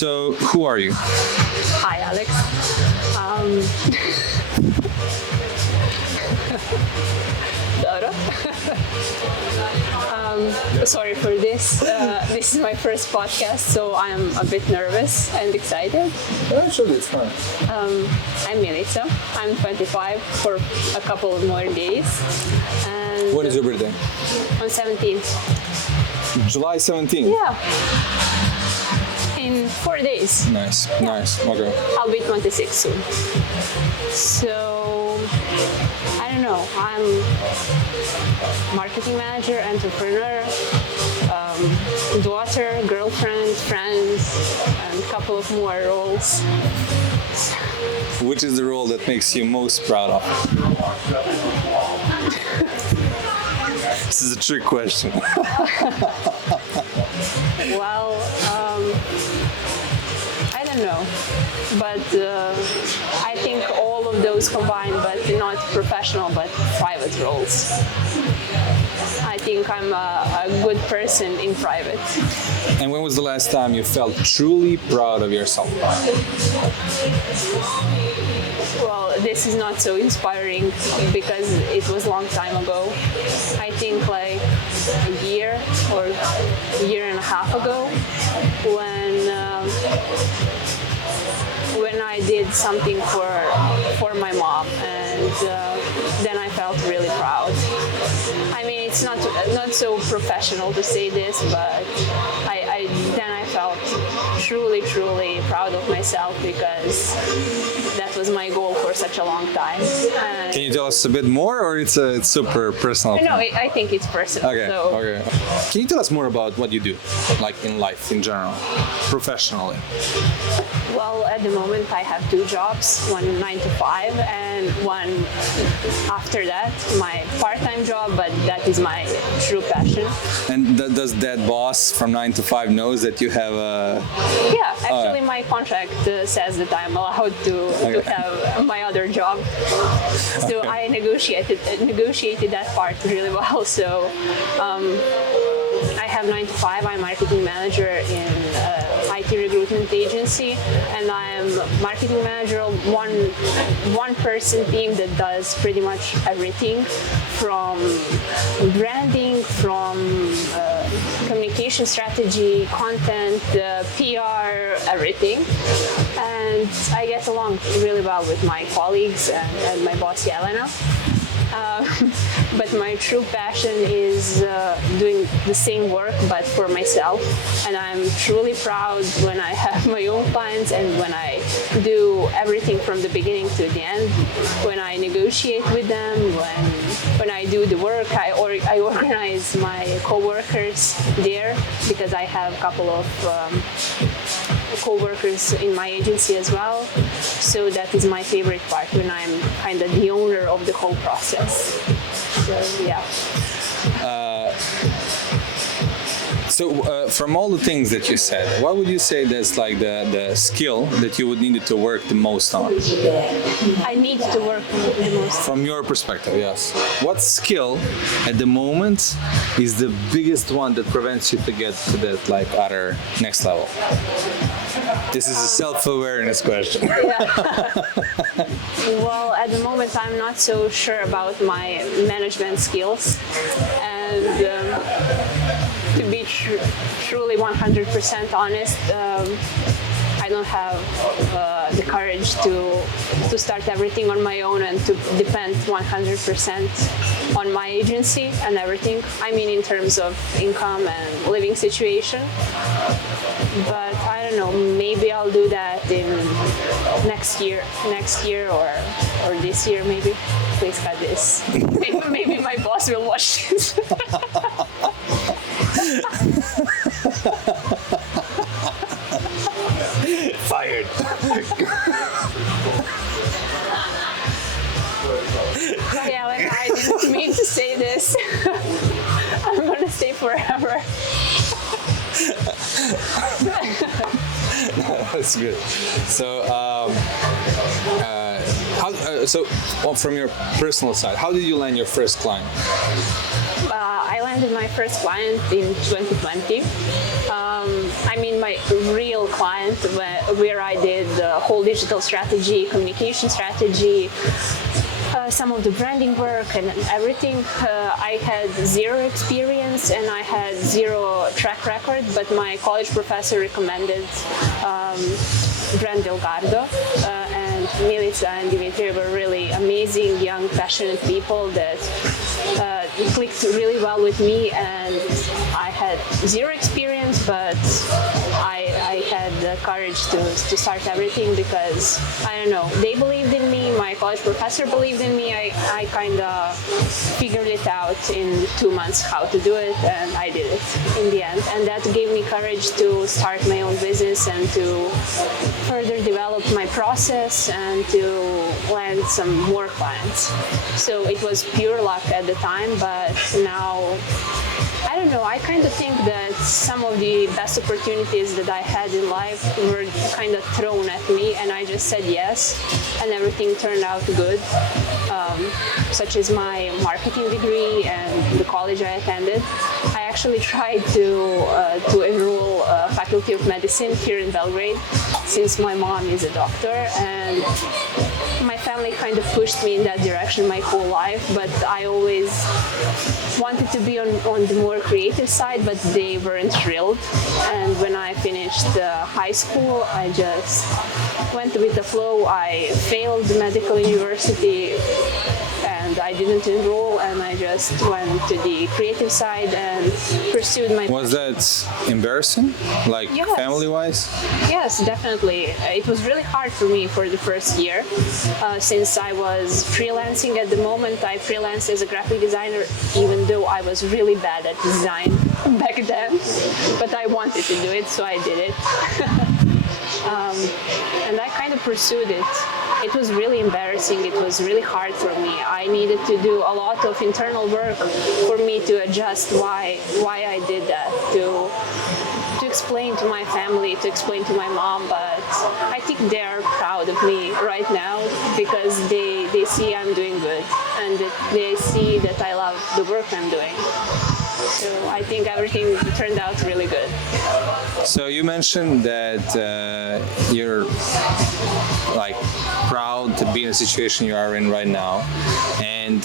So, who are you? Hi, Alex. Laura. Sorry for this. This is my first podcast, so I'm a bit nervous and excited. Actually, it's fine. I'm Milica. I'm 25 for a couple of more days. And When is your birthday? on 17th. July 17th. Yeah. In 4 days. Nice. Okay. I'll be 26 soon. So, I don't know. I'm marketing manager, entrepreneur, daughter, girlfriend, friends, and a couple of more roles. Which is the role that makes you most proud of? This is a trick question. Well, I don't know, but I think all of those combined, but not professional, but private roles. I think I'm a good person in private. And when was the last time you felt truly proud of yourself? Well, this is not so inspiring because it was a long time ago. I think like a year or a year and a half ago when I did something for my mom, and then I felt really proud. I mean, it's not so professional to say this, but then I felt truly proud of myself because that was my goal for such a long time. And Can you tell us a bit more, or it's super personal? no, I think it's personal. Okay. So, Okay. Can you tell us more about what you do, like in life in general, professionally? well, at the moment I have 2 jobs, one 9 to 5 and one after that, my part-time job, but that is my true passion. And does that boss from 9 to 5 knows that you have a? Yeah, actually my contract says that I'm allowed to have my other job. So I negotiated that part really well. So I have 9 to 5. I'm marketing manager in IT recruitment agency, and I'm marketing manager of one person team that does pretty much everything from branding, from communication strategy, content, PR, everything. And I get along really well with my colleagues and my boss Jelena. But my true passion is doing the same work but for myself, and I'm truly proud when I have my own clients and when I do everything from the beginning to the end, when I negotiate with them, when I do the work, I organize my co-workers there because I have a couple of co-workers in my agency as well. So that is my favorite part, when I'm kind of the owner of the whole process. So yeah. So from all the things that you said, what would you say that's like the skill that you would need to work the most on? I need to work the most. From your perspective, yes. What skill at the moment is the biggest one that prevents you to get to that like other next level? This is a self-awareness question. Yeah. Well, at the moment, I'm not so sure about my management skills, and to be truly 100% honest, I don't have the courage to start everything on my own and to depend 100% on my agency and everything. I mean, in terms of income and living situation. But I don't know, maybe I'll do that in next year or this year maybe. Please cut this. Maybe my boss will watch this. Fired. Hi Alan, I didn't mean to say this. I'm gonna stay forever. That's good. So, from your personal side, how did you land your first client? I landed my first client in 2020. I mean, my real client where I did the whole digital strategy, communication strategy, some of the branding work and everything. I had zero experience and I had zero track record, but my college professor recommended Brand Delgado, and Milica and Dimitri were really amazing, young, passionate people that clicked really well with me, and I had zero experience, but I had the courage to start everything because, I don't know, they believed in me, my college professor believed in me. I kind of figured it out in 2 months how to do it, and I did it in the end. And that gave me courage to start my own business and to further develop my process and to land some more clients. So it was pure luck at the time, but now, I don't know, I kind of think that some of the best opportunities that I had in life were kind of thrown at me, and I just said yes, and everything turned out good, such as my marketing degree and the college I attended. I actually tried to enroll Faculty of Medicine here in Belgrade, since my mom is a doctor, and my family kind of pushed me in that direction my whole life, but I always wanted to be on the more creative side, but they weren't thrilled. And when I finished high school, I just went with the flow. I failed medical university and I didn't enroll, and I just went to the creative side and pursued my Was that embarrassing, like Yes. family-wise? Yes, definitely. It was really hard for me for the first year, since I was freelancing at the moment. I freelanced as a graphic designer, even though I was really bad at design back then, but I wanted to do it, so I did it. And I kind of pursued it. It was really embarrassing. It was really hard for me. I needed to do a lot of internal work for me to adjust why I did that, to explain to my family, to explain to my mom, but I think they are proud of me right now because they see I'm doing good and that they see that I love the work I'm doing. So I think everything turned out really good. So you mentioned that you're like proud to be in the situation you are in right now. And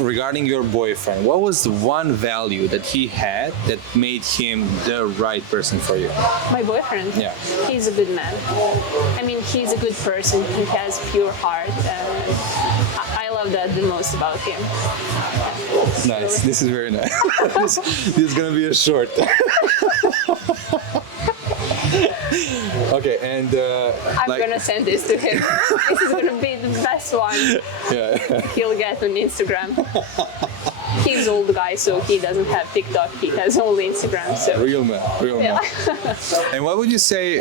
regarding your boyfriend, what was the one value that he had that made him the right person for you? My boyfriend? Yeah. He's a good man. I mean, he's a good person. He has pure heart. And I love that the most about him. Nice. This is very nice. this is gonna be a short. Okay, and I'm gonna send this to him. This is gonna be the best one yeah. he'll get on Instagram. He's an old guy, so he doesn't have TikTok. He has only Instagram. So Real man. yeah. And what would you say,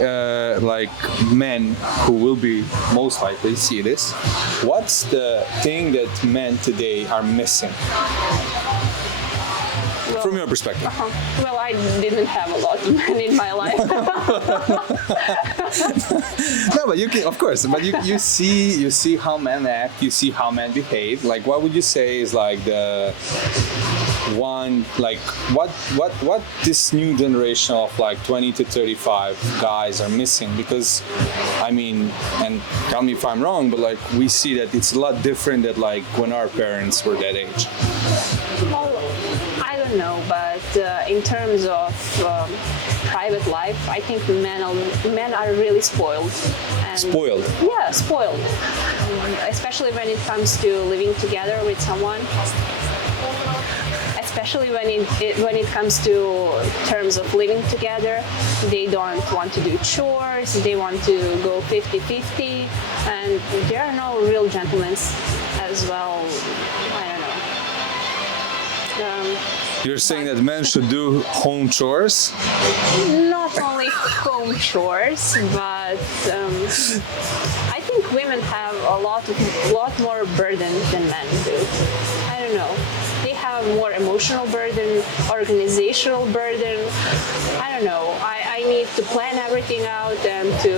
like men who will be most likely see this? What's the thing that men today are missing? From your perspective. Well, I didn't have a lot of men in my life. No, but you can, of course. But you see how men act. You see how men behave. Like, what would you say is like the one, like what this new generation of like 20 to 35 guys are missing? Because, I mean, and tell me if I'm wrong, but like we see that it's a lot different than like when our parents were that age. Well, I don't know, but in terms of private life, I think men are really spoiled. And Spoiled. Yeah, spoiled. Especially when it comes to living together with someone. Especially when it comes to terms of living together, they don't want to do chores, they want to go 50-50, and there are no real gentlemen as well. I don't know. You're saying that men should do home chores? Not only home chores, but I think women have a lot more burden than men do. I don't know. They have more emotional burden, organizational burden. I don't know. I need to plan everything out and to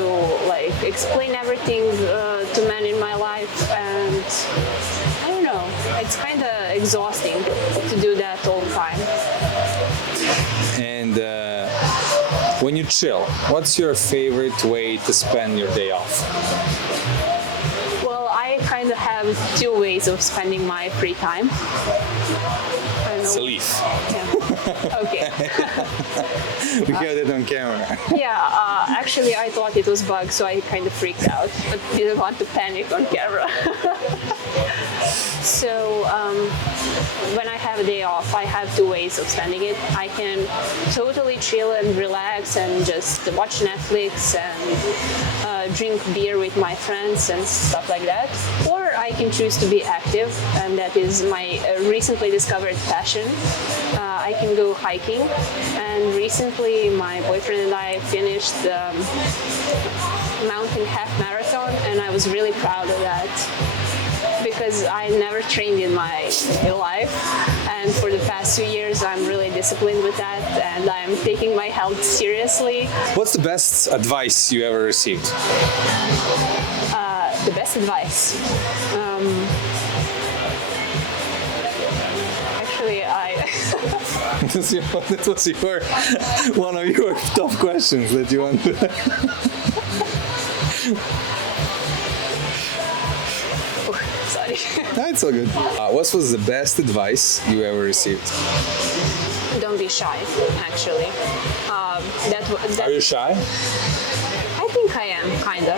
like explain everything to men in my life, and I don't know. It's kind of exhausting to do that all the time. And When you chill, what's your favorite way to spend your day off? Well, I kind of have two ways of spending my free time. I don't It's a know. leaf. Yeah. Okay. We got it on camera. Yeah, actually, I thought it was bugged, so I kind of freaked out, but didn't want to panic on camera. So, when I have a day off, I have two ways of spending it. I can totally chill and relax and just watch Netflix and drink beer with my friends and stuff like that. Or I can choose to be active, and that is my recently discovered passion. I can go hiking, and recently my boyfriend and I finished the mountain half marathon, and I was really proud of that because I never trained in my life, and for the past 2 years I'm really disciplined with that, and I'm taking my health seriously. What's the best advice you ever received? The best advice. Actually, That was your one of your tough questions that you want to. Sorry. No, it's all good. What was the best advice you ever received? Don't be shy, actually. Are you shy? I think I am, kinda.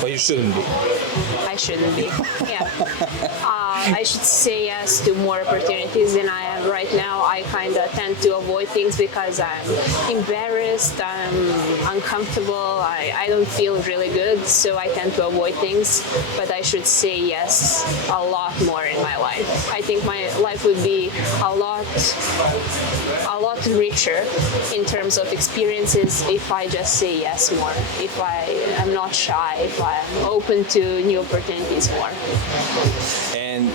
But you shouldn't be. I shouldn't be. Yeah. I should say yes to more opportunities than I am right now. I kind of tend to avoid things because I'm embarrassed, I'm uncomfortable, I don't feel really good, so I tend to avoid things. But I should say yes a lot more in my life. I think my life would be a lot richer in terms of experiences if I just say yes more, if I am not shy, if I'm open to new opportunities more. And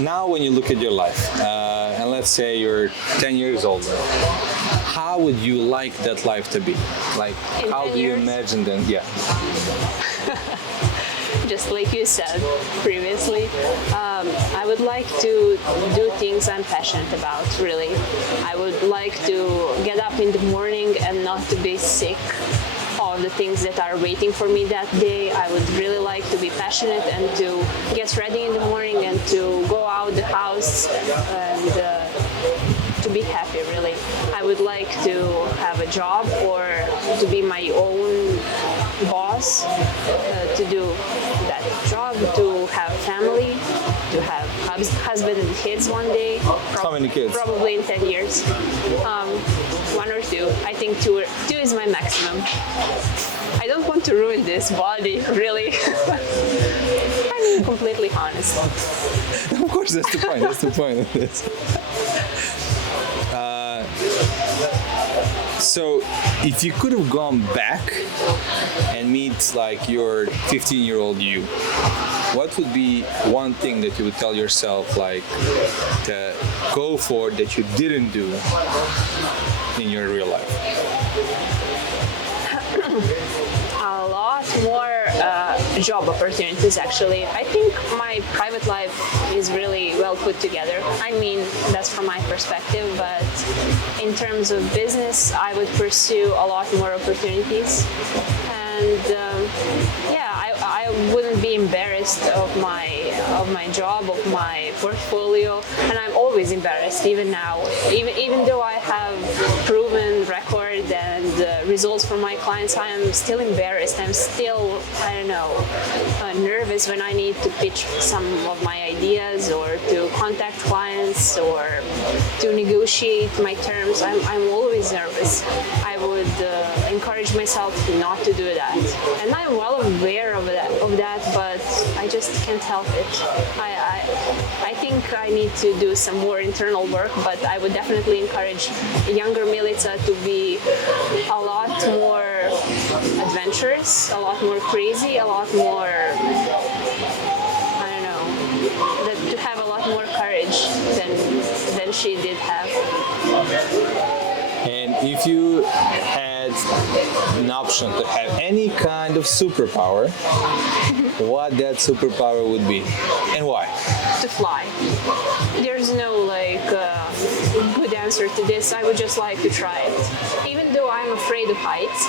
now when you look at your life, and let's say you're 10 years older, how would you like that life to be? Like, In how 10 do you years? imagine them? Yeah. Just like you said previously, I would like to do things I'm passionate about, really. I would like to get up in the morning and not to be sick of the things that are waiting for me that day. I would really like to be passionate and to get ready in the morning and to go out the house and to be happy, really. I would like to have a job or to be my own boss, to do that job, to have family, to have husband and kids one day. How many kids? Probably in 10 years. One or two. I think two is my maximum. I don't want to ruin this body, really. I'm being completely honest. Of course, that's the point. That's the point of this. So, if you could have gone back and meet like your 15-year-old you, what would be one thing that you would tell yourself like to go for that you didn't do in your real life? A lot more job opportunities, actually. I think my private life is really well put together. I mean, that's from my perspective, but in terms of business, I would pursue a lot more opportunities. And yeah, I wouldn't be embarrassed of my job, of my portfolio, and I'm always embarrassed, even now. Even though I have proven record and results for my clients, I am still embarrassed. I'm still, I don't know, nervous when I need to pitch some of my ideas or to contact clients or to negotiate my terms. I'm always nervous. I would encourage myself not to do that, and I'm well aware of that, but I just can't help it. I think I need to do some more internal work, but I would definitely encourage younger Milica to be a lot more adventurous, a lot more crazy, a lot more, I don't know, to have a lot more courage than she did have. And if you had an option to have any kind of superpower, what that superpower would be and why? To fly. There's no like good answer to this. I would just like to try it. Even even though I'm afraid of heights,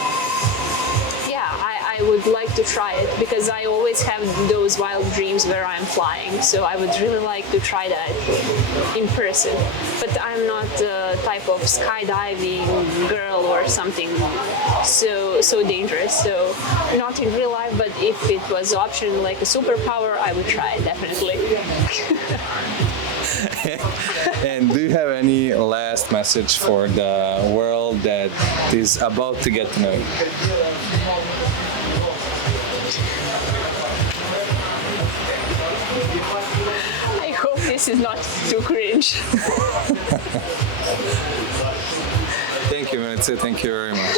yeah, I would like to try it because I always have those wild dreams where I'm flying. So I would really like to try that in person. But I'm not the type of skydiving girl or something so dangerous. So not in real life, but if it was option like a superpower, I would try it definitely. And do you have any last message for the world that is about to get to know you? I hope this is not too cringe. Thank you, Milica. Thank you very much.